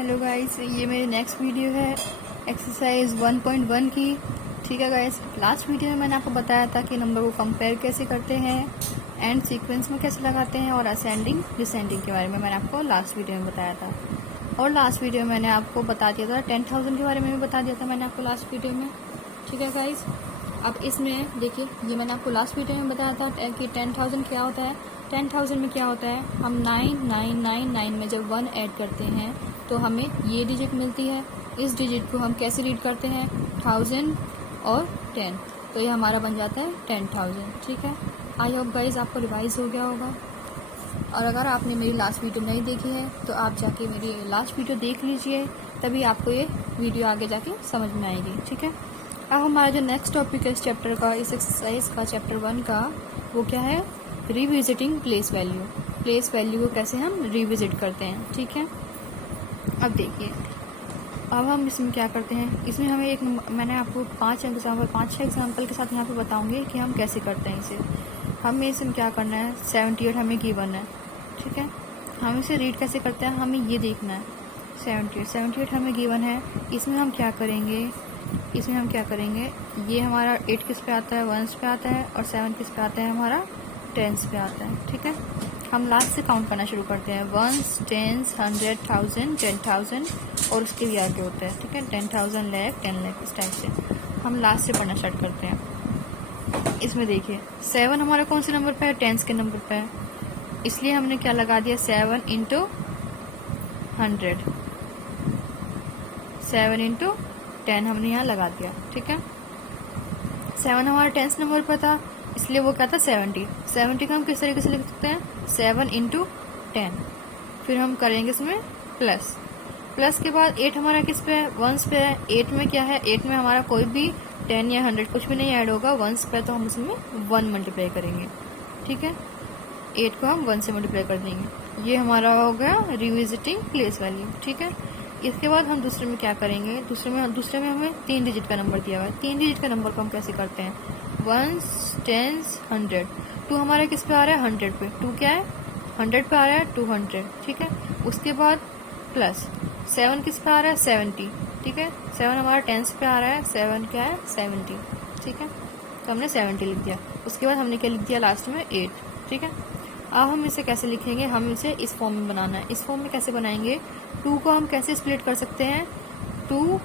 Hello guys, ये मेरी next video है एक्सरसाइज 1.1 की। ठीक है गाइस, लास्ट वीडियो में मैंने आपको बताया था कि नंबर को कंपेयर कैसे करते हैं, एंड सीक्वेंस में कैसे लगाते हैं, और असेंडिंग डिसेंडिंग के बारे में मैंने आपको लास्ट वीडियो में बताया था। और लास्ट वीडियो में मैंने आपको बता दिया था 10,000 के बारे में भी बता दिया था मैंने आपको लास्ट वीडियो में। ठीक है गाइस, अब इसमें देखिए, ये मैंने आपको लास्ट वीडियो में बताया था कि 10,000 क्या होता है। 10,000 में क्या होता है, हम 9999 में जब 1 ऐड करते हैं तो हमें ये डिजिट मिलती है। इस डिजिट को हम कैसे रीड करते हैं, 1000 और 10, तो ये हमारा बन जाता है 10,000। ठीक है, आई होप गाइज आपको रिवाइज हो गया होगा। और अगर आपने मेरी लास्ट वीडियो नहीं देखी है तो आप जाके मेरी लास्ट वीडियो देख लीजिए, तभी आपको ये वीडियो आगे जाके समझ में आएगी। ठीक है, अब हमारा जो नेक्स्ट टॉपिक है इस चैप्टर का, इस एक्सरसाइज का, चैप्टर 1 का, वो क्या है, revisiting place value. Place value को कैसे हम रिविजिट करते हैं। ठीक है, अब देखिए, अब हम इसमें क्या करते हैं, इसमें हमें एक मैंने आपको 5-6 एग्जाम्पल के साथ यहाँ पे बताऊंगी कि हम कैसे करते हैं इसे। हमें इसमें क्या करना है, 78 हमें गिवन है। ठीक है, हम इसे रीड कैसे करते हैं, हमें ये देखना है। 78 हमें गिवन है। इसमें हम क्या करेंगे, ये हमारा 8 किस पे आता है, 1s पे आता है, और 7 किस पे आता है, हमारा 10s पे आता है। ठीक है, हम लास्ट से काउंट करना शुरू करते हैं, 1s, 10s, 100, 1000, 10,000, और उसके भी आगे होते हैं। ठीक है, 10,000, लाख, 10 लाख, इस टाइप से हम लास्ट से पढ़ना स्टार्ट करते हैं। इसमें देखिए, 7 हमारा कौन से नंबर पे है, 10s के नंबर पे है, इसलिए हमने क्या लगा दिया, 7 इंटू 100, 7 इंटू 10 हमने यहाँ लगा दिया। ठीक है, 7 हमारा 10s नंबर पर था, इसलिए वो क्या था, 70 को हम किस तरीके से लिख सकते हैं, 7 इंटू 10। फिर हम करेंगे इसमें प्लस के बाद 8 हमारा किस पे है, 1s पे है। 8 में क्या है, 8 में हमारा कोई भी 10 या 100 कुछ भी नहीं ऐड होगा, 1s पे, तो हम उसमें 1 मल्टीप्लाई करेंगे। ठीक है, 8 को हम 1 से मल्टीप्लाई कर देंगे। ये हमारा हो गया रिविजिटिंग प्लेस वैल्यू। ठीक है, इसके बाद हम दूसरे में क्या करेंगे, दूसरे में हमें 3 डिजिट का नंबर दिया हुआ है। 3 डिजिट का नंबर को हम कैसे करते हैं, 1s, 10s, 100। 2 हमारा किस पे आ रहा है, 100 पे। 2 क्या है, 100 पे आ रहा है, 200। ठीक है, उसके बाद प्लस 7 किस पे आ रहा है, 70। ठीक है, 7 हमारा 10s पे आ रहा है, 7 क्या है, 70। ठीक है, तो हमने 70 लिख दिया। उसके बाद हमने क्या लिख दिया लास्ट में, 8। ठीक है, अब हम इसे कैसे लिखेंगे, हम इसे इस फॉर्म में बनाना है। इस फॉर्म में कैसे बनाएंगे, 2 को हम कैसे स्प्लिट कर सकते हैं, 2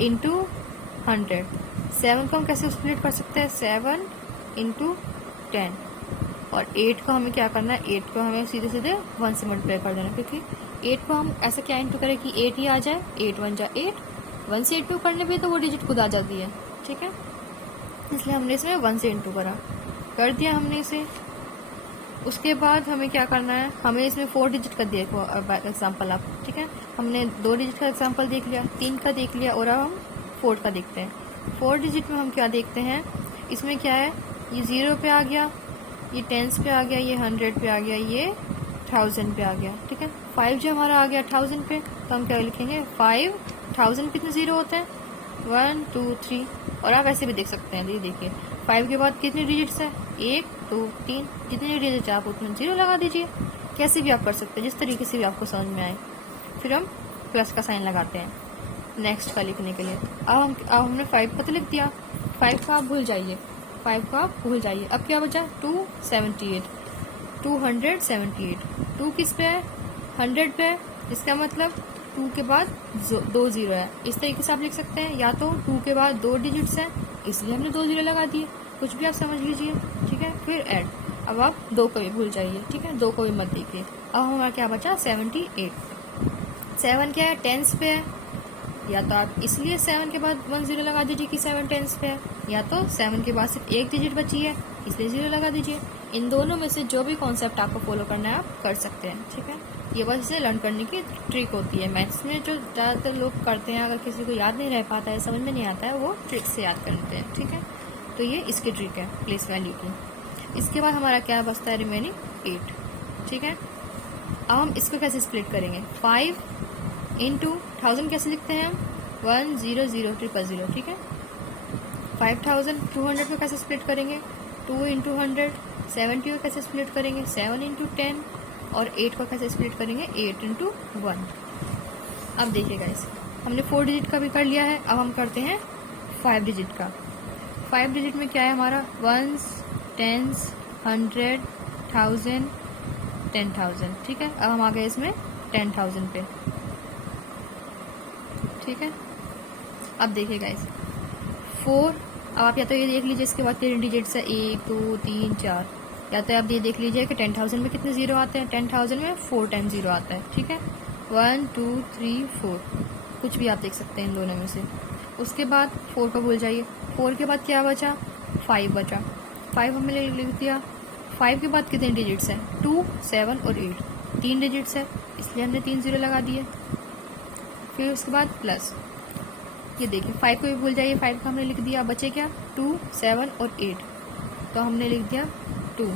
इंटू 100। 7 को हम कैसे स्प्लिट कर सकते हैं, 7 इंटू 10। और 8 को हमें क्या करना है, 8 को हमें सीधे 1 से मल्टीप्लाई कर देना, क्योंकि 8 को हम ऐसा क्या इंटू करें कि 8 ही आ जाए, 8 1 जा 8, 1 से 8 पे करने पे तो वो डिजिट खुद आ जाती है। ठीक है, इसलिए हमने इसमें 1 से इंटू कर दिया हमने इसे। उसके बाद हमें क्या करना है, हमें इसमें 4 डिजिट का देखो एग्जाम्पल आप। ठीक है, हमने 2 डिजिट का एग्जाम्पल देख लिया, 3 का देख लिया, और अब हम 4 का देखते हैं। 4 डिजिट में हम क्या देखते हैं, इसमें क्या है, ये 0 पे आ गया, ये 10s पे आ गया, ये 100 पे आ गया, ये 1000 पे आ गया। ठीक है, 5 जो हमारा आ गया 1000 पे, तो हम क्या लिखेंगे, 5,000 कितने 0 होते हैं, 1 2 3। और आप ऐसे भी देख सकते हैं, देखिए 5 के बाद कितने डिजिट्स है, 1 2 3, जितने डिजिट आप उतने 0 लगा दीजिए। कैसे भी आप कर सकते हैं, जिस तरीके से भी आपको समझ में आए। फिर हम प्लस का साइन लगाते हैं नेक्स्ट का लिखने के लिए। अब हमने 5 का तो लिख दिया, 5 का आप भूल जाइए, 5 का आप भूल जाइए। अब क्या बचा, 278, 278। 2 किस पे है, 100 पे है, इसका मतलब 2 के बाद 2 0 है। इस तरीके से आप लिख सकते हैं, या तो 2 के बाद 2 डिजिट्स हैं, इसलिए हमने 2 0 लगा दिए, कुछ भी आप समझ लीजिए। ठीक है, फिर ऐड। अब आप 2 को भी भूल जाइए। ठीक है, 2 को भी मत देखिए। अब हमारा क्या बचा, 78। 7 क्या है, 10s पे है, या तो आप इसलिए 7 के बाद 1 0 लगा दीजिए कि 7 10s पे है, या तो 7 के बाद सिर्फ एक डिजिट बची है, इसलिए 0 लगा दीजिए। इन दोनों में से जो भी कॉन्सेप्ट आपको फॉलो करना है आप कर सकते हैं। ठीक है, ये बस इसे लर्न करने की ट्रिक होती है। मैथ्स में जो ज़्यादातर लोग करते हैं, अगर किसी को याद नहीं रह पाता है, समझ में नहीं आता है, वो ट्रिक से याद करते हैं। ठीक है, तो ये इसकी ट्रिक है प्लेस वैल्यू की। इसके बाद हमारा क्या बचता है, रिमेनिंग 8। ठीक है, अब हम इसको कैसे स्प्लिट करेंगे, 5 इंटू 1000 कैसे लिखते हैं हम, 1 0 0 0 0। ठीक है, 5000 200 को कैसे स्प्लिट करेंगे, 2 इंटू 100। 70 को कैसे स्प्लिट करेंगे, 7 इंटू 10। और 8 को कैसे स्प्लिट करेंगे, 8 इंटू 1। अब देखिए गाइस, हमने 4 डिजिट का भी कर लिया है, अब हम करते हैं 5 डिजिट का। 5 डिजिट में क्या है हमारा, वंस, टेंस, 100, 1000, 10,000। ठीक है, अब हम आ गए इसमें 10,000 पे। ठीक है, अब देखिए गाइस 4, अब आप या तो ये देख लीजिए इसके बाद 3 डिजिट्स है, 1 2 3 4, या तो आप ये देख लीजिए कि 10,000 में कितने जीरो आते हैं। 10,000 में 4 टाइम जीरो आता है। ठीक है, 1 2 3 4, कुछ भी आप देख सकते हैं इन दोनों में से। उसके बाद 4 को भूल जाइए। 4 के बाद क्या बचा, 5 बचा। 5 हमने लिख दिया। 5 के बाद कितने डिजिट्स हैं, 2 7 और 8, 3 डिजिट्स है, इसलिए हमने 3 जीरो लगा दिए। फिर उसके बाद प्लस, ये देखिए 5 को भी भूल जाइए, 5 का हमने लिख दिया। बचे क्या, 2 7 और 8, तो हमने लिख दिया 2।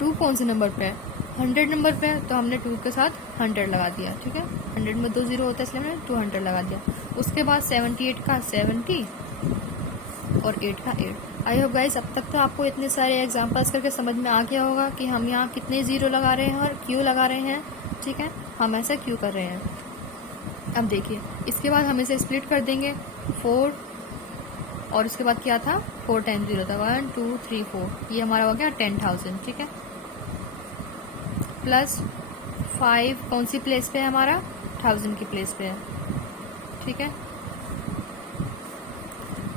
2 कौन से नंबर पे है, 100 नंबर पे है, तो हमने 2 के साथ 100 लगा दिया। ठीक है, 100 में 2 जीरो होता है, इसलिए हमने 200 लगा दिया। उसके बाद 78 का 70 और 8 का 8। आई होप गाइस अब तक तो आपको इतने सारे एग्जांपल्स करके समझ में आ गया होगा कि हम यहाँ कितने जीरो लगा रहे हैं और क्यों लगा रहे हैं। ठीक है, हम ऐसा क्यों कर रहे हैं। अब देखिए इसके बाद हम इसे स्प्लिट कर देंगे 4, और उसके बाद क्या था, 4 टाइम जीरो था, 1 2 3 4, ये हमारा हो गया 10,000। ठीक है, प्लस 5 कौन सी प्लेस पे है हमारा, 1000 की प्लेस पे है। ठीक है,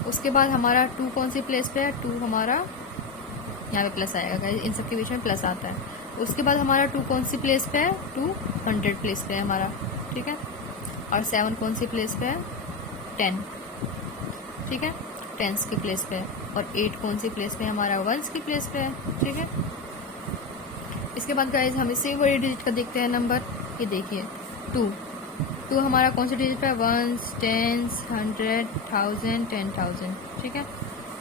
उसके बाद हमारा 2 कौन सी प्लेस पे है, 2 हमारा यहाँ पे प्लस आएगा गाइस, इन सब के बीच में प्लस आता है। उसके बाद हमारा 2 कौन सी प्लेस पे है, 200 प्लेस पे है हमारा। ठीक है, और 7 कौन सी प्लेस पे है, 10। ठीक है, टेंस की प्लेस पे है। और 8 कौन सी प्लेस पे है हमारा, वंस की प्लेस पे है। ठीक है, इसके बाद गाइस हम इससे बड़ी डिजिट का देखते हैं नंबर। ये देखिए 2 हमारा कौन सी डिजिट पे है, वंस, टेंस, 100, 1000, 10,000। ठीक है,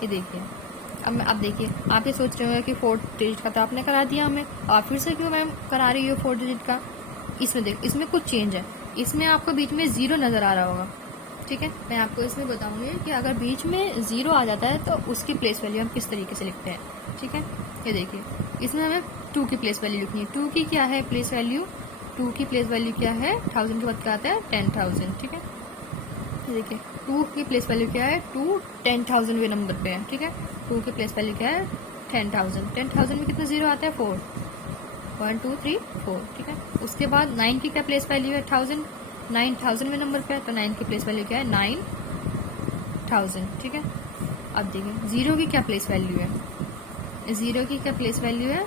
ये देखिए अब देखिए आप ये सोच रहे हो कि 4 डिजिट का तो आपने करा दिया हमें, और फिर से क्यों मैम करा रही हो 4 डिजिट का। इसमें देख, इसमें कुछ चेंज है, इसमें आपको बीच में जीरो नजर आ रहा होगा। ठीक है, मैं आपको इसमें बताऊंगी कि अगर बीच में जीरो आ जाता है तो उसकी प्लेस वैल्यू हम किस तरीके से लिखते हैं। ठीक है, ये देखिए इसमें हमें 2 की प्लेस वैल्यू लिखनी है। 2 की क्या है प्लेस वैल्यू, 2 की प्लेस वैल्यू क्या है, 1000 के बाद क्या आता है, 10,000। ठीक है, ये देखिए 2 की प्लेस वैल्यू क्या है, 2 10,000वें नंबर पे है। ठीक है, 2 की प्लेस वैल्यू क्या है, 10,000। 10,000 में कितना जीरो आता है, 4, 1 2 3 4। ठीक है, उसके बाद 9 की क्या प्लेस वैल्यू है, 1000, 9,000 में नंबर पे है, तो 9 की प्लेस वैल्यू क्या है, 9,000। ठीक है, अब देखिए 0 की क्या प्लेस वैल्यू है, 0 की क्या प्लेस वैल्यू है,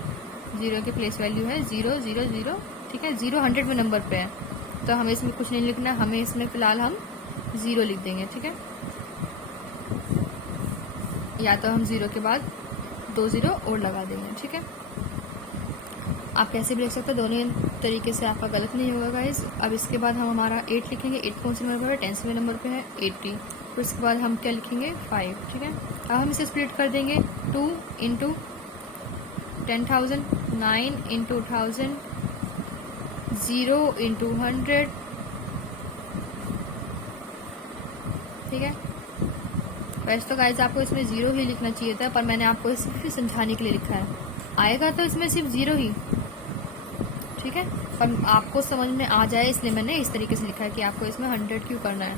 0 की प्लेस वैल्यू है 0 0 0। ठीक है, 0 100 में नंबर पे है, तो हमें इसमें कुछ नहीं लिखना, हमें इसमें फिलहाल हम 0 लिख देंगे। ठीक है, या तो हम 0 के बाद 2 जीरो और लगा देंगे। ठीक है, आप कैसे भी लिख सकते हो, दोनों तरीके से आपका गलत नहीं होगा गाइस। अब इसके बाद हम हमारा 8 लिखेंगे। 8 कौन से नंबर पर है, 10वें नंबर पे है, 80। फिर उसके बाद हम क्या लिखेंगे, 5। ठीक है, अब हम इसे स्प्लिट कर देंगे 2 इंटू 10,000, 9 इंटू 1000, 0 इंटू 100। ठीक है, वैसे तो गाइस आपको इसमें 0 ही लिखना चाहिए था, पर मैंने आपको सिर्फ समझाने के लिए लिखा है, आएगा तो इसमें सिर्फ 0 ही। ठीक है, पर आपको समझ में आ जाए इसलिए मैंने इस तरीके से लिखा है कि आपको इसमें 100 क्यों करना है।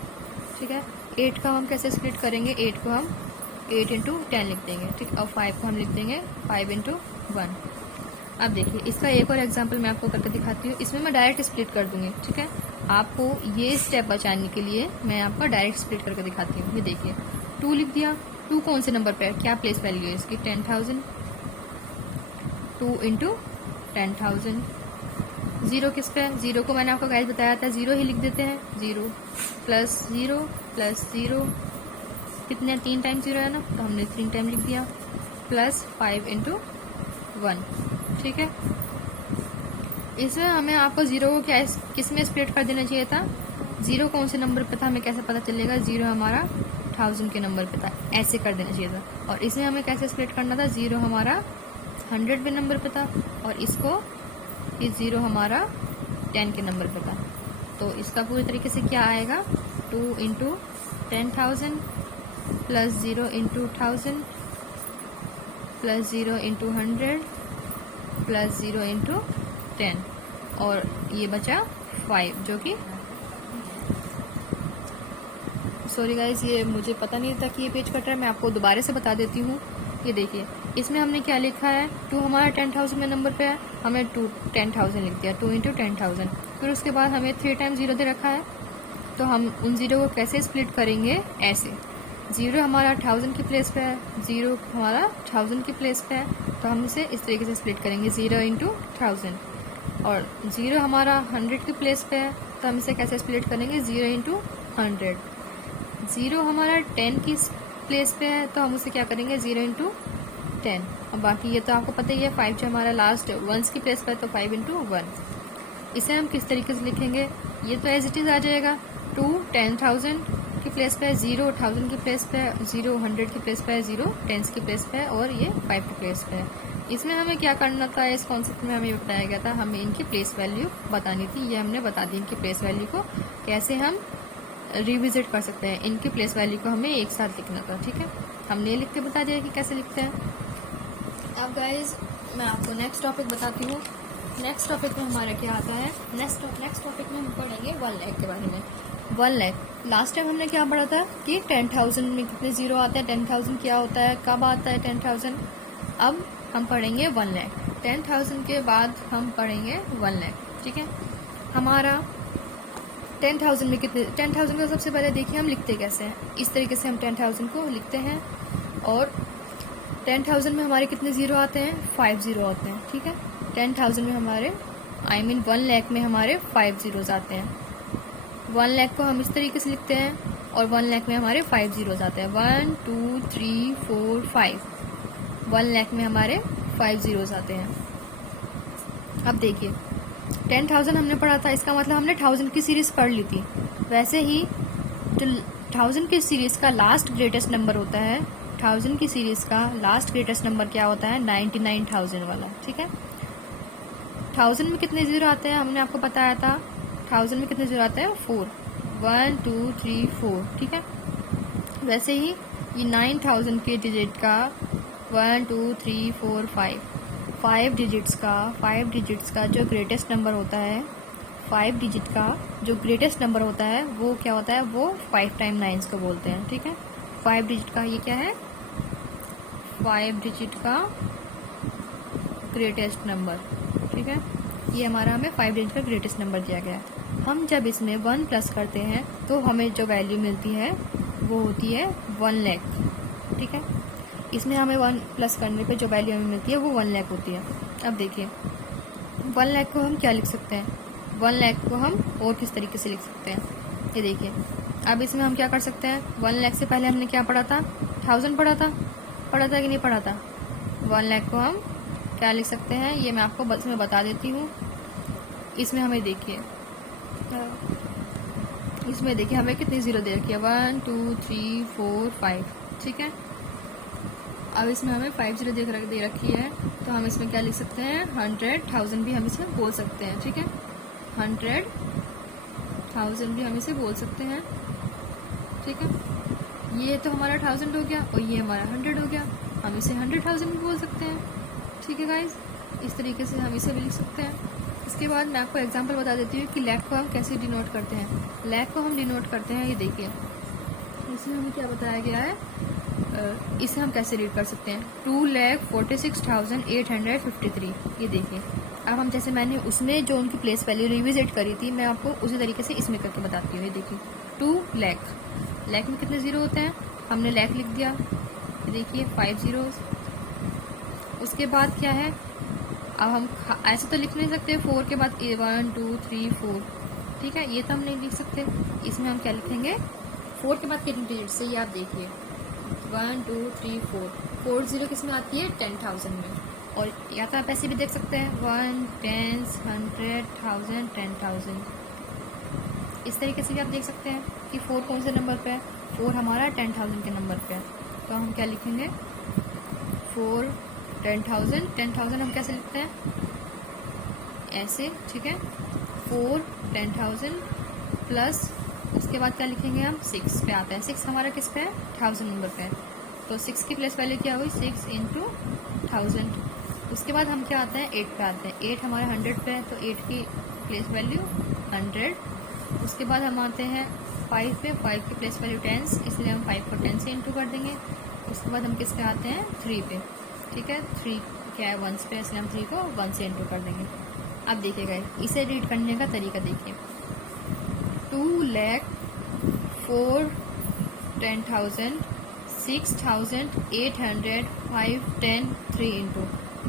ठीक है, 8 का हम कैसे स्प्लिट करेंगे, 8 को हम 8 इंटू 10 लिख देंगे। ठीक, और 5 को हम लिख देंगे 5 इंटू 1। अब देखिए इसका एक और एग्जाम्पल मैं आपको करके दिखाती हूँ, इसमें मैं डायरेक्ट स्प्लिट कर दूंगी। ठीक है, आपको ये स्टेप बचाने के लिए मैं आपको डायरेक्ट स्प्लिट करके दिखाती हूँ। ये देखिए 2 लिख दिया। 2 कौन से नंबर पे है, क्या प्लेस वैल्यू है इसकी, 10,000। 2 इंटू 10,000। 0 किस पे है, 0 को मैंने आपको गाइस बताया था 0 ही लिख देते हैं। 0 प्लस 0 प्लस 0, कितने 3 टाइम 0 है ना, तो हमने 3 टाइम लिख दिया। Plus 5 into 1। ठीक है, इसमें हमें आपको 0 को क्या किस में स्प्लिट कर देना चाहिए था, 0 कौन से नंबर पे था हमें कैसे पता चलेगा, 0 हमारा 1000 के नंबर पे था, ऐसे कर देना चाहिए था। और इसमें हमें कैसे स्प्लिट करना था, 0 हमारा 100 नंबर पे था, और इसको ये 0 हमारा 10 के नंबर पे था। तो इसका पूरी तरीके से क्या आएगा, 2 into 10,000 plus 0 into 1000 plus 0 into 100 plus 0 into 10, और ये बचा 5 जो कि सॉरी गाइज, ये मुझे पता नहीं था कि ये पेज कट रहा है, मैं आपको दोबारा से बता देती हूँ। ये देखिए, इसमें हमने क्या लिखा है, 2 हमारा 10,000 में नंबर पे है, हमने 10,000 लिख दिया, 2 इंटू 10,000। फिर उसके बाद हमें 3 टाइम 0 दे रखा है, तो हम उन 0 को कैसे स्प्लिट करेंगे, ऐसे। 0 हमारा 1000 की प्लेस पे है, 0 हमारा 1000 की प्लेस पे है, तो हम इसे इस तरीके से स्प्लिट करेंगे, 0 इंटू 1000। और 0 हमारा 100 की प्लेस पे है, तो हम इसे कैसे स्प्लिट करेंगे, 0 इंटू 100। 0 हमारा 10 की प्लेस पे है, तो हम उसे क्या करेंगे, 0 इंटू 10। और बाकी ये तो आपको पता ही है, 5 जो हमारा लास्ट वंस की प्लेस पे है, तो 5 इंटू 1। इसे हम किस तरीके से लिखेंगे, ये तो एज इट इज आ जाएगा। 2 10,000 की प्लेस पे है, 0 1000 की प्लेस पे है, 0 100 की प्लेस पे है, 0 10 की प्लेस पे है, और ये 5 की प्लेस पे है। इसमें हमें क्या करना था, इस कॉन्सेप्ट में हमें बताया गया था, हमें इनकी प्लेस वैल्यू बतानी थी। ये हमने बता दी, इनकी प्लेस वैल्यू को कैसे हम रिविजिट कर सकते हैं। इनकी प्लेस वैल्यू को हमें एक साथ लिखना था, ठीक है। हमने लिख के बता दिया कि कैसे लिखते हैं। अब गाइज मैं आपको नेक्स्ट टॉपिक बताती हूँ। नेक्स्ट टॉपिक में हमारा क्या आता है, नेक्स्ट टॉपिक में हम पढ़ेंगे 1 लाख के बारे में। 1 लाख, लास्ट टाइम हमने क्या पढ़ा था कि 10,000 में कितने 0 आते हैं, 10,000 क्या होता है, कब आता है 10,000। अब हम पढ़ेंगे 1 लाख, 10,000 के बाद हम पढ़ेंगे 1 लाख, ठीक है। हमारा 10,000 में कितने, 10,000 को सबसे पहले देखिए हम लिखते कैसे हैं। इस तरीके से हम 10,000 को लिखते हैं, और 10,000 में हमारे कितने 0 आते हैं, 5 0 आते हैं, ठीक है। 10,000 में हमारे 1 लाख में हमारे 5 zeros आते हैं। 1 लाख को हम इस तरीके से लिखते हैं, और 1 लाख में हमारे 5 zeros आते हैं, 1 2 3 4 5। 1 लाख में हमारे 5 zeros आते हैं। अब देखिए, 10,000 हमने पढ़ा था, इसका मतलब हमने 1000 की सीरीज पढ़ ली थी। वैसे ही जो 1000 की सीरीज का लास्ट ग्रेटेस्ट नंबर होता है, 1000 की सीरीज का लास्ट ग्रेटेस्ट नंबर क्या होता है, 99,000 वाला, ठीक है। 1000 में कितने 0 आते हैं, हमने आपको बताया था। 1000 में कितने 0 आते हैं, 4, 1 2 3 4, ठीक है। वैसे ही ये 9,000 के डिजिट का 1 2 3 4 5 डिजिट्स का जो ग्रेटेस्ट नंबर होता है, 5 डिजिट का जो ग्रेटेस्ट नंबर होता है, वो क्या होता है, वो 5 टाइम 9 को बोलते हैं, ठीक है। 5 डिजिट का ये क्या है, 5 डिजिट का ग्रेटेस्ट नंबर, ठीक है। ये हमारा हमें 5 डिजिट का ग्रेटेस्ट नंबर दिया गया है। हम जब इसमें 1 प्लस करते हैं, तो हमें जो वैल्यू मिलती है वो होती है 1 लाख, ठीक है। इसमें हमें 1 प्लस करने पे जो वैल्यू हमें मिलती है वो 1 लाख होती है। अब देखिए, 1 लाख को हम क्या लिख सकते हैं, 1 लाख को हम और किस तरीके से लिख सकते हैं, ये देखिए। अब इसमें हम क्या कर सकते हैं, 1 लाख से पहले हमने क्या पढ़ा था, 1000 पढ़ा था कि नहीं पढ़ा था। 1 लाख को हम क्या लिख सकते हैं, ये मैं आपको बस में बता देती हूँ। इसमें हमें देखिए, हमें कितनी 0 दे रखी है, 1 2 3 4 5, ठीक है। अब इसमें हमें 5 0 दे रखी है, तो हम इसमें क्या लिख सकते हैं, 100,000 भी हम इसे बोल सकते हैं, ठीक है। 100,000 भी हम इसे बोल सकते हैं, ठीक है। ये तो हमारा 1000 हो गया, और ये हमारा 100 हो गया, हम इसे 100,000 भी बोल सकते हैं, ठीक है गाइज। इस तरीके से हम इसे भी लिख सकते हैं। इसके बाद मैं आपको एग्जांपल बता देती हूँ कि लाख को हम कैसे डिनोट करते हैं। लाख को हम डिनोट करते हैं, ये देखिए, इसमें हमें क्या बताया गया है, इसे हम कैसे रीड कर सकते हैं, 2,46,853, ये देखिए। अब हम जैसे मैंने उसमें जो उनकी प्लेस वैल्यू रिविजिट करी थी, मैं आपको उसी तरीके से इसमें करके बताती हूँ। ये देखिए, 2 लाख, लाख में कितने 0 होते हैं, हमने लाख लिख दिया, ये देखिए 5 zeros। उसके बाद क्या है, अब हम ऐसे तो लिख नहीं सकते 4 के बाद 1 2 3 4, ठीक है, ये तो हम नहीं लिख सकते। इसमें हम क्या लिखेंगे, 4 के बाद कितने डिजिट से, ये आप देखिए, 1 2 3 4 0 किस में आती है, 10,000 में। और या तो आप ऐसे भी देख सकते हैं, 1 10 100,000 10,000, इस तरीके से भी आप देख सकते हैं कि 4 कौन से नंबर पे है, 4 हमारा 10,000 के नंबर पे है। तो हम क्या लिखेंगे, 4 10,000 हम कैसे लिखते हैं, ऐसे, ठीक है। 4 10,000 प्लस उसके बाद क्या लिखेंगे हम, 6 पे आता है, 6 हमारा किस पे है, 1000 नंबर पे है, तो 6 की प्लेस वैल्यू क्या हुई, 6 इंटू 1000। उसके बाद हम क्या आते हैं, 8 पे आते हैं, 8 हमारा 100 पे है, तो 8 की प्लेस वैल्यू 100। उसके बाद हम आते हैं 5 पे, 5 की प्लेस वैल्यू टेंस, इसलिए हम 5 को 10 से इंटू कर देंगे। उसके बाद हम किस पे आते हैं, 3 पे, ठीक है। 3 क्या है, 1 पे, इसलिए हम 3 को 1 से इंटू कर देंगे। अब देखिएगा इसे रीड करने का तरीका देखिए, 2,04,10,000 6,800 5 10 3 इंटू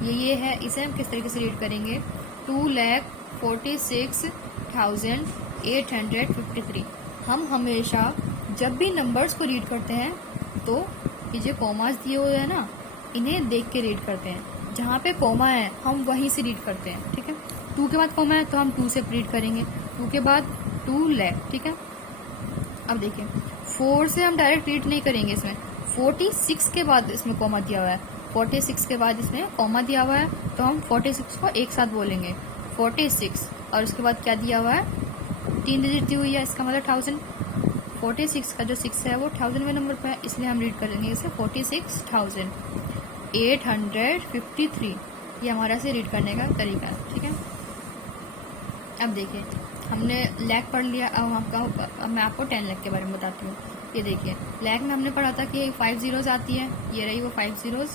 ये है। इसे हम किस तरीके से रीड करेंगे, 2,46,853। हम हमेशा जब भी नंबर्स को रीड करते हैं तो ये जो कॉमास दिए हुए हैं ना, इन्हें देख के रीड करते हैं। जहाँ पे कॉमा है हम वहीं से रीड करते हैं, ठीक है। 2 के बाद कॉमा है तो हम 2 से रीड करेंगे, 2 के बाद 2 लाख, ठीक है। अब देखिए 4 से हम डायरेक्ट रीड नहीं करेंगे, इसमें 46 के बाद इसमें कॉमा दिया हुआ है, 46 के बाद इसमें कॉमा दिया हुआ है, तो हम 46 को एक साथ बोलेंगे 46, और उसके बाद क्या दिया हुआ है, 3 डिजिट दी हुई है, इसका मतलब 1000। 46 का जो 6 है वो 1000 में नंबर पे है, इसलिए हम रीड करेंगे इसे 46,853। ये हमारा से रीड करने का तरीका है, ठीक है। अब देखिए हमने लैख पढ़ लिया, अब मैं आपको 10 लाख के बारे में बताती हूँ। ये देखिए लैख में हमने पढ़ा था कि 5 जीरोज आती है, ये रही वो 5 जीरोज।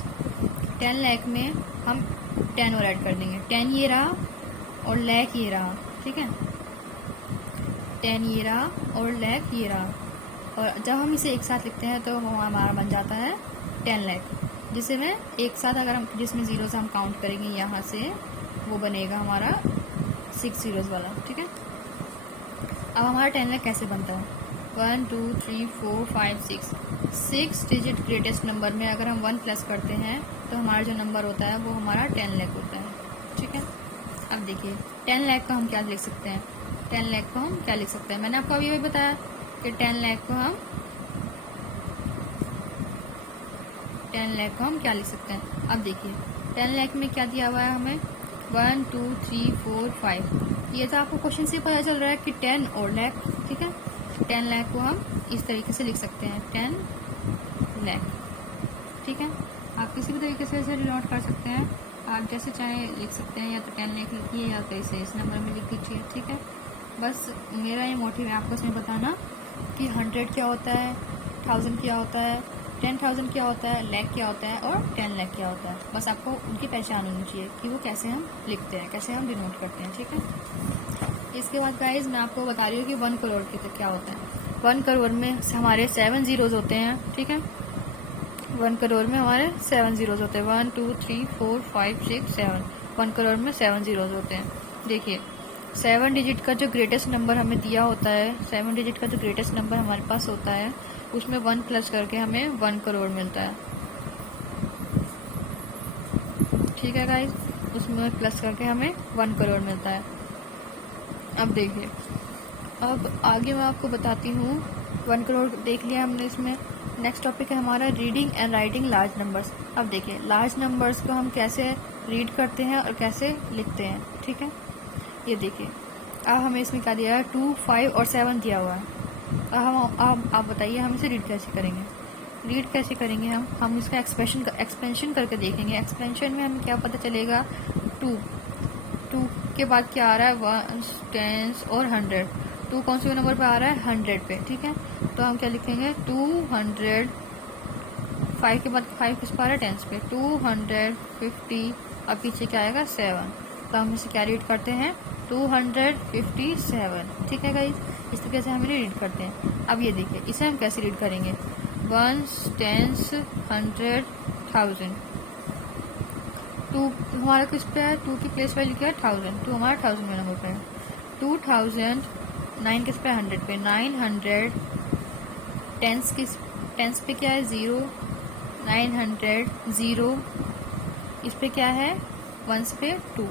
10 लाख में हम 10 और ऐड कर देंगे, 10 ये रहा और लाख ये रहा, ठीक है। 10 ये रहा और लाख ये रहा, और जब हम इसे एक साथ लिखते हैं तो हमारा बन जाता है 10 लाख, जिसे में एक साथ अगर हम जिसमें जीरो से हम काउंट करेंगे यहाँ से, वो बनेगा हमारा 6 जीरोज वाला, ठीक है। अब हमारा 10 लाख कैसे बनता है, 1 2 3 4 5 6 डिजिट ग्रेटेस्ट नंबर में अगर हम 1 प्लस करते हैं तो हमारा जो नंबर होता है वो हमारा 10 लाख होता है, ठीक है। अब देखिए 10 लाख को हम क्या लिख सकते हैं, 10 लाख को हम क्या लिख सकते हैं, मैंने आपको अभी भी बताया कि 10 लाख को हम क्या लिख सकते हैं। अब देखिए 10 लाख में क्या दिया हुआ है हमें, 1 2 3 4 5, ये तो आपको क्वेश्चन से पता चल रहा है कि 10 और लाख, ठीक है। 10 लाख को हम इस तरीके से लिख सकते हैं, 10 लाख, ठीक है। आप किसी भी तरीके से इसे डिनोट कर सकते हैं, आप जैसे चाहे लिख सकते हैं, या तो 10 लाख लिखिए या तो इसे इस नंबर में लिख दीजिए, ठीक है। बस मेरा ये मोटिव है आपको इसमें बताना कि 100 क्या होता है, 1000 क्या होता है, 10,000 क्या होता है, लाख क्या होता है और 10 लाख क्या होता है। बस आपको उनकी पहचान होनी चाहिए कि वो कैसे हम लिखते हैं, कैसे हम डिनोट करते हैं, ठीक है। इसके बाद गाइज मैं आपको बता रही हूँ कि 1 करोड़ के तो क्या होता है। 1 करोड़ में हमारे 7 जीरोज होते हैं, ठीक है। 1 करोड़ में हमारे 7 जीरोज होते हैं, 1 2 3 4 5 6 7, 1 करोड़ में 7 जीरोज होते हैं। देखिए 7 डिजिट का जो ग्रेटेस्ट नंबर हमें दिया होता है, 7 डिजिट का जो ग्रेटेस्ट नंबर हमारे पास होता है, उसमें 1 प्लस करके हमें 1 करोड़ मिलता है, ठीक है गाइज। उसमें प्लस करके हमें 1 करोड़ मिलता है। अब देखिए अब आगे मैं आपको बताती हूँ, 1 करोड़ देख लिया हमने। इसमें नेक्स्ट टॉपिक है हमारा reading and writing large numbers. अब देखिए लार्ज नंबर्स को हम कैसे रीड करते हैं और कैसे लिखते हैं, ठीक है। ये देखिए अब हमें इसमें क्या दिया है, 2 5 और 7 दिया हुआ है। अब आप बताइए हम इसे रीड कैसे करेंगे, रीड कैसे करेंगे हम इसका एक्सपेंशन करके देखेंगे। एक्सपेंशन में हमें क्या पता चलेगा, 2 के बाद क्या आ रहा है, 1 10 और 100, 2 कौन से नंबर पे आ रहा है, 100 पे, ठीक है। तो हम क्या लिखेंगे, 200, 5 के बाद 5 किस पे आ रहा है, 10 पे, 250, अब पीछे क्या आएगा, 7, तो हम इसे क्या रीड करते हैं, 257, ठीक है गाइस। इस तरीके से हम रीड करते हैं। अब ये देखिए इसे हम कैसे रीड करेंगे, 1 10 100 1000, 2 हमारा किस पे है, 2 की प्लेस वैल्यू क्या है, 1000, 2 हमारा 1000 में नंबर पे है, 2000, 9 किस पे, 100 पे, 900, 10 पे क्या है, 0, 900 0, इस पे क्या है, 1 पे 2।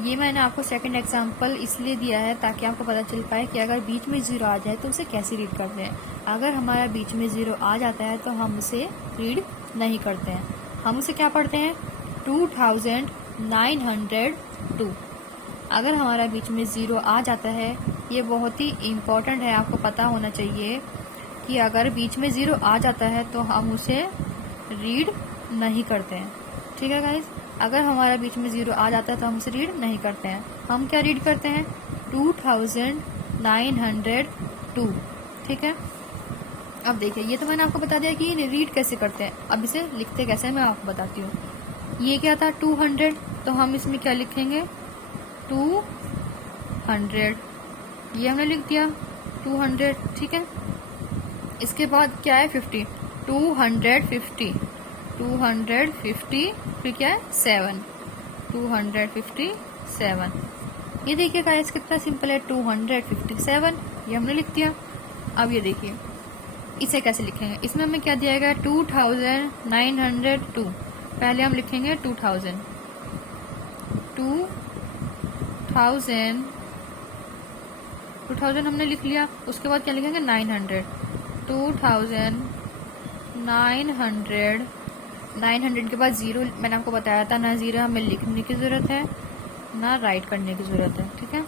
ये मैंने आपको सेकंड एग्जांपल इसलिए दिया है ताकि आपको पता चल पाए कि अगर बीच में 0 आ जाए तो उसे कैसे रीड करते हैं। अगर हमारा बीच में 0 आ जाता है तो हम उसे रीड नहीं करते हैं, हम उसे क्या पढ़ते हैं, 2902। अगर हमारा बीच में 0 आ जाता है, ये बहुत ही इम्पोर्टेंट है, आपको पता होना चाहिए कि अगर बीच में 0 आ जाता है तो हम उसे रीड नहीं करते हैं, ठीक है गाइज। अगर हमारा बीच में 0 आ जाता है तो हम उसे रीड नहीं करते हैं, हम क्या रीड करते हैं, 2902, 2। ठीक है, अब देखिए ये तो मैंने आपको बता दिया कि ये रीड कैसे करते हैं। अब इसे लिखते कैसे हैं मैं आपको बताती हूँ। ये क्या था 200, तो हम इसमें क्या लिखेंगे 200, ये हमने लिख दिया 200। ठीक है, इसके बाद क्या है 50, 250, 250, फिर क्या है 7, 257। ये देखिए गाइस कितना सिंपल है, 257 ये हमने लिख दिया। अब ये देखिए इसे कैसे लिखेंगे, इसमें हमें क्या दिया गया 2902। पहले हम लिखेंगे 2000 हमने लिख लिया। उसके बाद क्या लिखेंगे 900, 900 के बाद जीरो मैंने आपको बताया था ना, जीरो हमें लिखने की जरूरत है ना राइट करने की जरूरत है। ठीक है,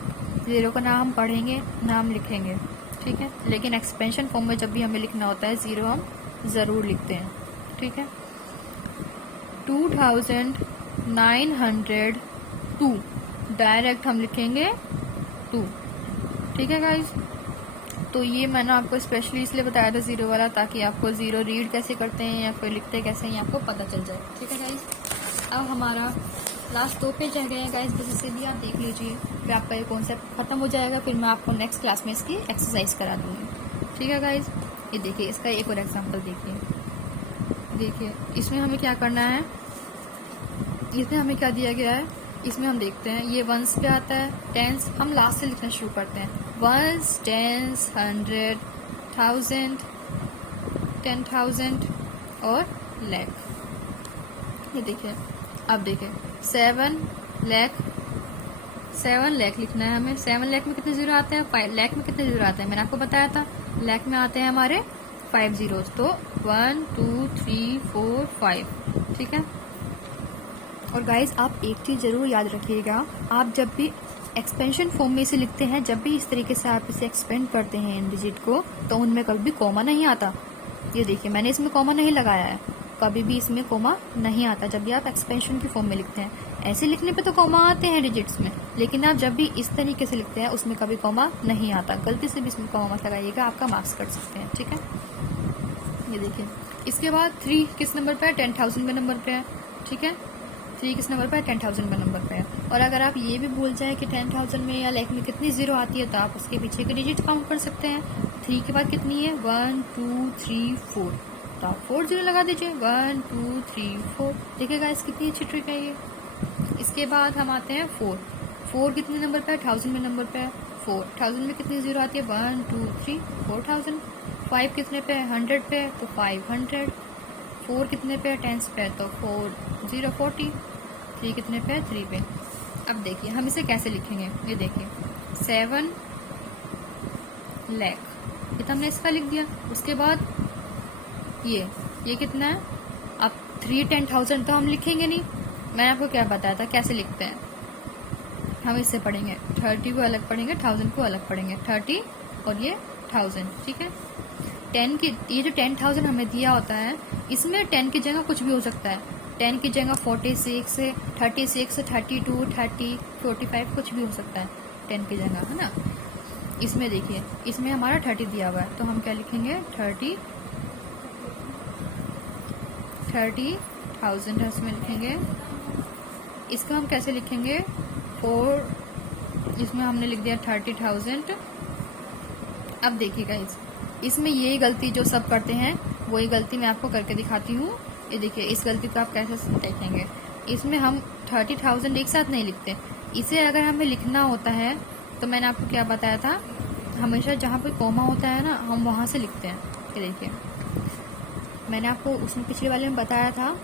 जीरो को ना हम पढ़ेंगे ना हम लिखेंगे। ठीक है, लेकिन एक्सपेंशन फॉर्म में जब भी हमें लिखना होता है जीरो हम जरूर लिखते हैं। ठीक है, 2902 डायरेक्ट हम लिखेंगे 2। ठीक है गाइज, तो ये मैंने आपको स्पेशली इसलिए बताया था जीरो वाला, ताकि आपको जीरो रीड कैसे करते हैं या फिर लिखते कैसे हैं आपको पता चल जाए। ठीक है गाइज, अब हमारा लास्ट 2 पेज रह गए हैं गाइज, बस इसे भी आप देख लीजिए, फिर आपका ये कॉन्सेप्ट खत्म हो जाएगा। फिर मैं आपको नेक्स्ट क्लास में इसकी एक्सरसाइज करा दूंगी। ठीक है गाइज, ये देखिए इसका एक और एग्जाम्पल देखिए इसमें हमें क्या करना है, इसमें हमें क्या दिया गया है, इसमें हम देखते हैं ये वंस पे आता है, टेंस हम लास्ट से लिखना शुरू करते हैं। वंस, टेंस, 100, 1000, 10,000 और लाख। ये देखिए, अब देखिए 7 लाख लिखना है हमें। 7 लाख में कितने जीरो आते हैं, 5 लाख में कितने जीरो आते हैं मैंने आपको बताया था, लाख में आते हैं हमारे 5 जीरोज। तो 1 2 3 4 5। ठीक है, और गाइज आप एक चीज जरूर याद रखिएगा, आप जब भी एक्सपेंशन फॉर्म में इसे लिखते हैं, जब भी इस तरीके से आप इसे एक्सपेंड करते हैं इन डिजिट को, तो उनमें कभी भी कॉमा नहीं आता। ये देखिए मैंने इसमें कॉमा नहीं लगाया है, कभी भी इसमें कॉमा नहीं आता जब भी आप एक्सपेंशन की फॉर्म में लिखते हैं। ऐसे लिखने पे तो कॉमा आते हैं डिजिट्स में, लेकिन आप जब भी इस तरीके से लिखते हैं उसमें कभी कॉमा नहीं आता। गलती से भी इसमें कॉमा मत लगाइएगा, आपका मार्क्स कट सकते हैं। ठीक है, ये देखिए इसके बाद 3 किस नंबर पे है, 10,000 में नंबर पे है। ठीक है, 3 किस नंबर पे है, 10,000 में नंबर पे है। और अगर आप ये भी भूल जाए कि 10,000 में या लाख में कितनी जीरो आती है, तो आप उसके पीछे के डिजिट काउंट कर सकते हैं। 3 के बाद कितनी है, 1 2 3 4, तो आप 4 जीरो लगा दीजिए, 1 2 3 4। देखिएगा इस कितनी अच्छी ट्रिक है ये। इसके बाद हम आते हैं 4 कितने नंबर पे है, 1000 में नंबर पे है। 1000 में कितनी जीरो आती है, 1 2 3 4000। 5 कितने पे है, 100 पे है, तो 500। 4 कितने पे है, 10 पे है, तो 4 0 40। 3 कितने पे है, 3 पे। अब देखिए हम इसे कैसे लिखेंगे, ये देखिए 7 लाख, ये तो हमने इसका लिख दिया। उसके बाद ये कितना है, अब 3 10,000 तो हम लिखेंगे नहीं, मैंने आपको क्या बताया था कैसे लिखते हैं। हम इससे पढ़ेंगे 30 को अलग पढ़ेंगे, 1000 को अलग पढ़ेंगे, 30 और ये 1000। ठीक है, 10 की ये जो 10,000 हमें दिया होता है, इसमें 10 की जगह कुछ भी हो सकता है। 10 की जगह 46, 36, 32, 30, 45 कुछ भी हो सकता है 10 की जगह, है ना। इसमें देखिए इसमें हमारा 30 दिया हुआ है, तो हम क्या लिखेंगे 30,000 इसमें लिखेंगे। इसका हम कैसे लिखेंगे 4, इसमें हमने लिख दिया 30,000। अब देखिएगा इसमें ये गलती जो सब करते हैं वही गलती मैं आपको करके दिखाती हूँ। ये देखिए इस गलती को आप कैसे देखेंगे, इसमें हम 30,000 एक साथ नहीं लिखते। इसे अगर हमें लिखना होता है तो मैंने आपको क्या बताया था, हमेशा जहाँ पे कॉमा होता है ना हम वहाँ से लिखते हैं। ये देखिए मैंने आपको उसमें पिछले वाले में बताया था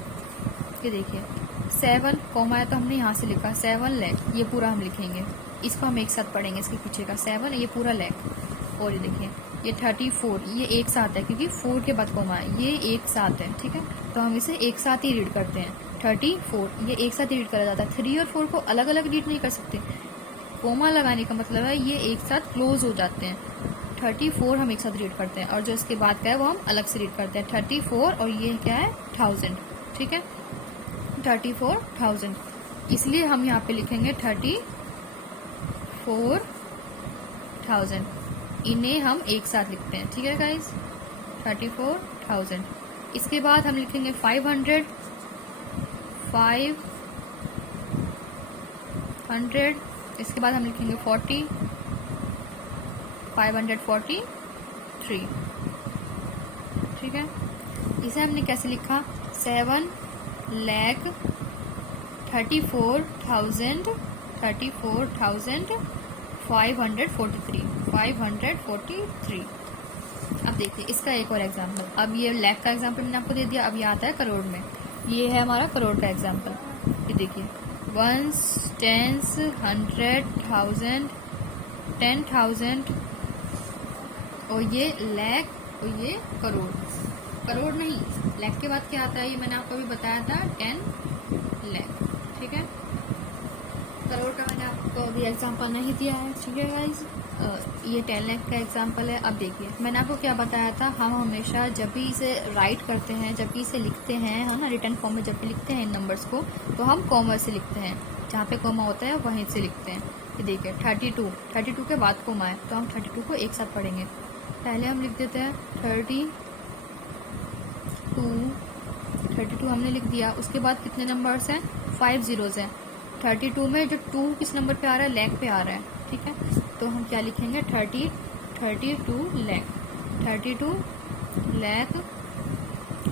कि देखिए 7 कॉमा है तो हमने यहाँ से लिखा 7 लाख, ये पूरा हम लिखेंगे। इसको हम एक साथ पढ़ेंगे, इसके पीछे का 7 ये पूरा लाख। और ये देखिए ये 34 ये एक साथ है क्योंकि 4 के बाद कॉमा है, ये एक साथ है। ठीक है, तो हम इसे एक साथ ही रीड करते हैं। 34 ये एक साथ ही रीड करा जाता है, 3 और 4 को अलग अलग रीड नहीं कर सकते। कोमा लगाने का मतलब है ये एक साथ क्लोज हो जाते हैं। 34 हम एक साथ रीड करते हैं और जो इसके बाद का है वो हम अलग से रीड करते हैं। 34 और ये क्या है 1000। ठीक है, 34,000, इसलिए हम यहाँ पे लिखेंगे 34,000। इन्हें हम एक साथ लिखते हैं, ठीक है गाइस। 34,000। इसके बाद हम लिखेंगे 500, 500। इसके बाद हम लिखेंगे 40, 543, ठीक है। इसे हमने कैसे लिखा, 7,34,543। अब देखिए इसका एक और एग्जाम्पल। अब ये लाख का एग्जाम्पल मैंने आपको दे दिया, अब ये आता है करोड़ में। ये है हमारा करोड़ का एग्जाम्पल। ये देखिए, 1s, 10s, 100, 1000, 10,000, और ये लाख, और ये करोड़। करोड़ नहीं, लाख के बाद क्या आता है, ये मैंने आपको अभी बताया था, 10 लाख, ठीक है। करोड़ का मैंने आपको अभी एग्जाम्पल नहीं दिया है, ठीक है गाइस। ये 10 लाख का एग्जाम्पल है। अब देखिए मैंने आपको क्या बताया था, हम हमेशा जब भी इसे राइट करते हैं, जब भी इसे लिखते हैं, है ना, रिटर्न फॉर्म में जब भी लिखते हैं इन नंबर्स को, तो हम कॉमा से लिखते हैं। जहाँ पे कॉमा होता है वहीं से लिखते हैं। ये देखिए 32 के बाद कॉमा है, तो हम 32 को एक साथ पढ़ेंगे। पहले हम लिख देते हैं 32 हमने लिख दिया। उसके बाद कितने नंबर्स हैं, 5 zeros हैं। 32 में जो 2 किस नंबर पे आ रहा है, लाख पे आ रहा है, ठीक है। तो हम क्या लिखेंगे, 32 लाख, 32 लाख।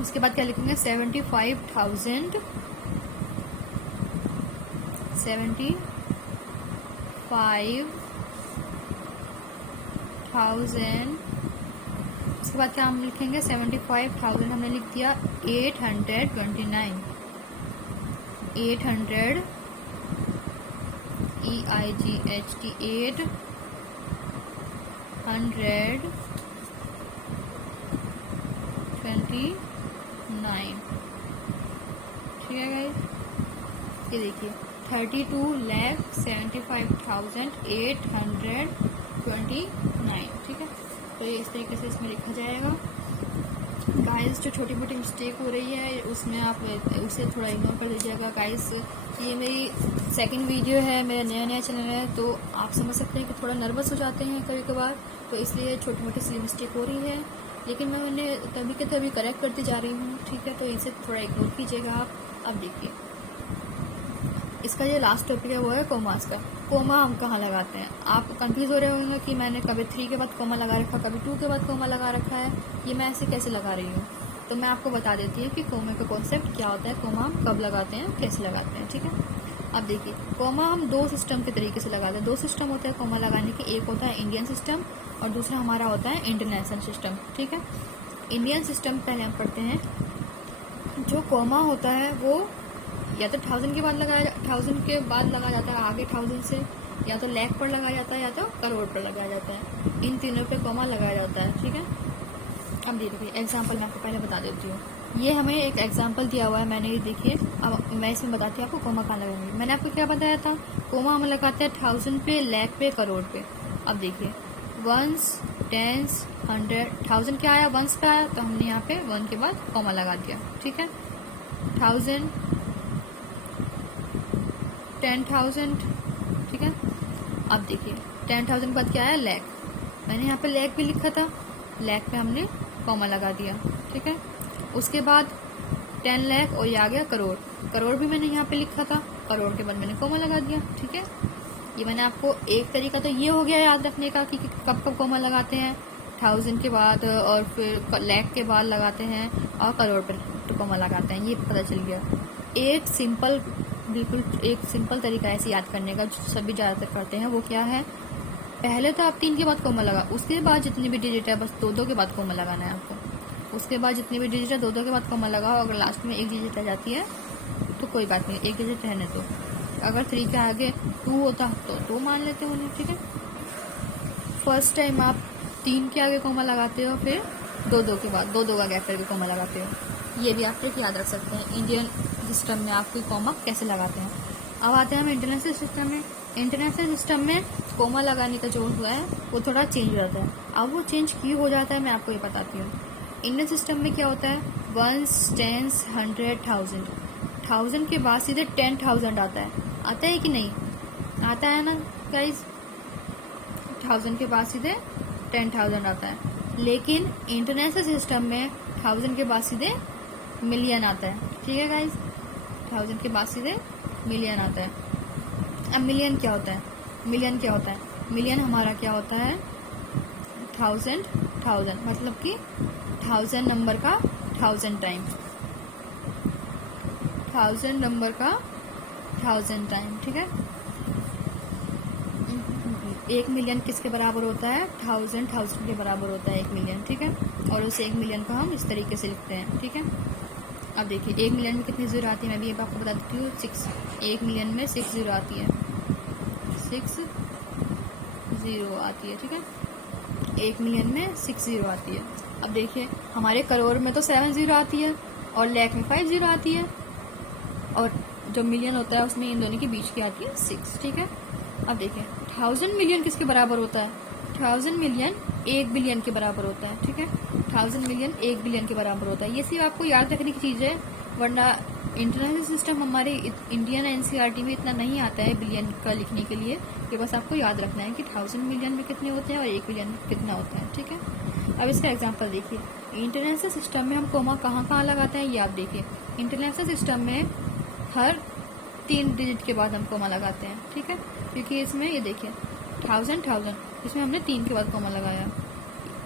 उसके बाद क्या लिखेंगे, 75,000, 75,000। उसके बाद क्या हम लिखेंगे, 75,000 हमने लिख दिया 829, 800 EIGHT 829, ठीक है गाइस। ये देखिए 32,75,829, ठीक है। तो ये इस तरीके से इसमें लिखा जाएगा गाइस। जो छोटी मोटी मिस्टेक हो रही है उसमें आप उसे थोड़ा इग्नोर कर दीजिएगा गाइस। ये मेरी सेकंड वीडियो है, मेरा नया चैनल है, तो आप समझ सकते हैं कि थोड़ा नर्वस हो जाते हैं कभी कभार, तो इसलिए छोटी मोटी सी मिस्टेक हो रही है, लेकिन मैं उन्हें तभी के तभी करेक्ट करती जा रही हूँ, ठीक है। तो इसे थोड़ा इग्नोर कीजिएगा आप। अब देखिए इसका जो लास्ट टॉपिक है वो है कोमास का। कोमा हम कहाँ लगाते हैं, आप कंफ्यूज हो रहे होंगे कि मैंने कभी 3 के बाद कोमा लगा रखा, कभी 2 के बाद कोमा लगा रखा है, ये मैं ऐसे कैसे लगा रही हूँ। तो मैं आपको बता देती हूँ कि कोमा का कॉन्सेप्ट क्या होता है, कोमा हम कब लगाते हैं, कैसे लगाते हैं, ठीक है। अब देखिए कोमा हम 2 सिस्टम के तरीके से लगाते हैं। 2 सिस्टम होते हैं कोमा लगाने के, एक होता है इंडियन सिस्टम और दूसरा हमारा होता है इंटरनेशनल सिस्टम, ठीक है। इंडियन सिस्टम पहले हम पढ़ते हैं। जो कोमा होता है वो या तो 1000 के बाद लगाया, 1000 के बाद लगाया जाता है आगे 1000 से, या तो लाख पर लगाया जाता है, या तो करोड़ पर लगाया जाता है। इन तीनों पे कोमा लगाया जाता है, ठीक है। अब देखिए एग्जांपल मैं आपको पहले बता देती हूँ। ये हमें एक एग्जांपल दिया हुआ है, मैंने ये देखिए। अब मैं इसमें बताती हूँ आपको कोमा कहाँ लगाएंगे। मैंने आपको क्या बताया था, कोमा हम लगाते हैं 1000 पे, लाख पे, करोड़ पे। अब देखिए 1s, 10s, 100, 1000 क्या आया, 1s पे आया, तो हमने यहाँ पे 1 के बाद कोमा लगा दिया, ठीक है। 1000, 10,000, ठीक है। अब देखिए 10,000 के बाद क्या आया, लाख। मैंने यहाँ पे लाख भी लिखा था, लाख पे हमने कॉमा लगा दिया, ठीक है। उसके बाद 10 लाख और ये आ गया करोड़। करोड़ भी मैंने यहाँ पे लिखा था, करोड़ के बाद मैंने कॉमा लगा दिया, ठीक है। ये मैंने आपको एक तरीका तो ये हो गया याद रखने का कि कब कब कॉमा लगाते हैं, 1000 के बाद और फिर लाख के बाद लगाते हैं और करोड़ पर तो कॉमा लगाते हैं, ये पता चल गया। एक सिंपल, बिल्कुल एक सिंपल तरीका है इसे याद करने का, जो सभी ज़्यादातर करते हैं, वो क्या है, पहले तो आप 3 के बाद कोमा लगा, उसके बाद जितनी भी डिजिट है बस 2 के बाद कोमा लगाना है आपको। उसके बाद जितनी भी डिजिट है 2 के बाद कोमा लगाओ। अगर लास्ट में एक डिजिट रह जाती है तो कोई बात नहीं, एक डिजिट रहने दो। अगर 3 के आगे 2 होता तो 2 मान लेते हो, ठीक है। फर्स्ट टाइम आप 3 के आगे कोमा लगाते हो, फिर 2 के बाद 2 का गैप करके कोमा लगाते हो। ये भी आप ट्रिक याद रख सकते हैं। इंडियन सिस्टम में आप कोई कोमा कैसे लगाते हैं। अब आते हैं हम इंटरनेशनल सिस्टम में। इंटरनेशनल सिस्टम में कोमा लगाने का जो हुआ है वो थोड़ा चेंज हो जाता है। अब वो चेंज क्यों हो जाता है मैं आपको ये बताती हूँ। इंडियन सिस्टम में क्या होता है, 1s, 10s, 100, 1000, 1000 के बाद सीधे 10,000 आता है कि नहीं, आता है ना गाइज। 1000 के बाद सीधे 10,000 आता है। लेकिन इंटरनेशनल सिस्टम में 1000 के बाद सीधे मिलियन आता है। ठीक है गाइज, 1000 के बाद सीधे मिलियन आता है। अब मिलियन क्या होता है? मिलियन क्या होता है? मिलियन हमारा क्या होता है? 1000 मतलब कि 1000 नंबर का 1000 टाइम, 1000 नंबर का 1000 टाइम। ठीक है, 1 मिलियन किसके बराबर होता है? 1000 के बराबर होता है 1 मिलियन। ठीक है, और उस 1 मिलियन को हम इस तरीके से लिखते हैं। ठीक है, अब देखिए 1 मिलियन में कितनी जीरो आती है, मैं भी आपको बता देती हूँ। 6, 1 मिलियन में 6 जीरो आती है, 6 जीरो आती है। ठीक है, 1 मिलियन में 6 जीरो आती है। अब देखिए हमारे करोड़ में तो 7 जीरो आती है और लाख में 5 जीरो आती है, और जो मिलियन होता है उसमें इन दोनों के बीच की आती है 6। ठीक है, अब देखिए 1000 मिलियन किसके बराबर होता है? 1000 मिलियन 1 बिलियन के बराबर होता है। ठीक है, 1000 मिलियन 1 बिलियन के बराबर होता है। ये सिर्फ आपको याद रखने की चीज़ है, वरना इंटरनेशनल सिस्टम हमारे इंडियन एनसीईआरटी में इतना नहीं आता है बिलियन का लिखने के लिए। ये बस आपको याद रखना है कि 1000 मिलियन में कितने होते हैं और 1 बिलियन में कितना होता है। ठीक है, अब इसका एग्जांपल देखिए। इंटरनेशनल सिस्टम में हम कोमा कहाँ कहाँ लगाते हैं, ये आप देखिए। इंटरनेशनल सिस्टम में हर 3 डिजिट के बाद हम कोमा लगाते हैं। ठीक है, क्योंकि इसमें ये देखिए 1000 इसमें हमने 3 के बाद कोमा लगाया।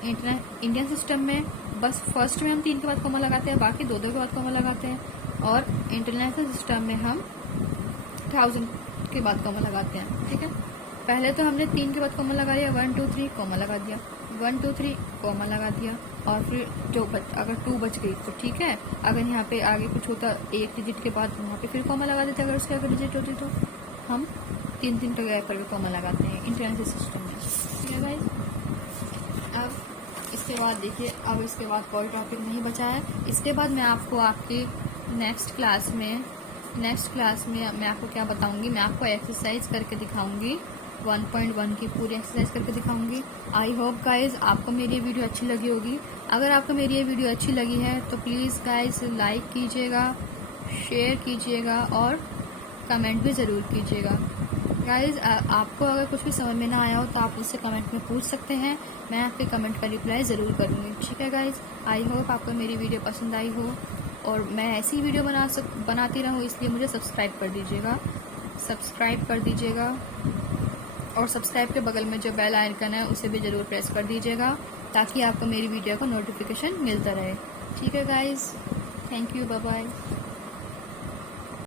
इंडियन सिस्टम में बस फर्स्ट में हम 3 के बाद कोमा लगाते हैं, बाकी 2 के बाद कोमा लगाते हैं। और इंटरनेशनल सिस्टम में हम 1000 के बाद कोमा लगाते हैं। ठीक है, पहले तो हमने 3 के बाद कोमा लगाया, 1 2 3 कोमा लगा दिया, 1 2 3 कोमा लगा दिया, और फिर जो अगर 2 बच गई तो ठीक है। अगर यहाँ पे आगे कुछ होता 1 डिजिट के बाद वहाँ पे फिर कोमा लगा देते, अगर उसके आगे डिजिट होती तो हम 3 का गैप करके कोमा लगाते हैं इंटरनेशनल सिस्टम में। ठीक है भाई, अब इसके बाद देखिए, अब इसके बाद कोई टॉपिक नहीं बचा है। इसके बाद मैं आपको आपके नेक्स्ट क्लास में मैं आपको क्या बताऊंगी, मैं आपको एक्सरसाइज करके दिखाऊंगी, 1.1 की पूरी एक्सरसाइज करके दिखाऊंगी। आई होप गाइज आपको मेरी वीडियो अच्छी लगी होगी। अगर आपको मेरी ये वीडियो अच्छी लगी है तो प्लीज़ गाइज लाइक कीजिएगा, शेयर कीजिएगा और कमेंट भी ज़रूर कीजिएगा। गाइज आपको अगर कुछ भी समझ में ना आया हो तो आप मुझसे कमेंट में पूछ सकते हैं, मैं आपके कमेंट का रिप्लाई ज़रूर करूँगी। ठीक है गाइज, आई होप आपको मेरी वीडियो पसंद आई हो और मैं ऐसी वीडियो बनाती रहूँ, इसलिए मुझे सब्सक्राइब कर दीजिएगा और सब्सक्राइब के बगल में जो बेल आइकन है उसे भी ज़रूर प्रेस कर दीजिएगा, ताकि आपको मेरी वीडियो का नोटिफिकेशन मिलता रहे। ठीक है guys, thank you, bye bye.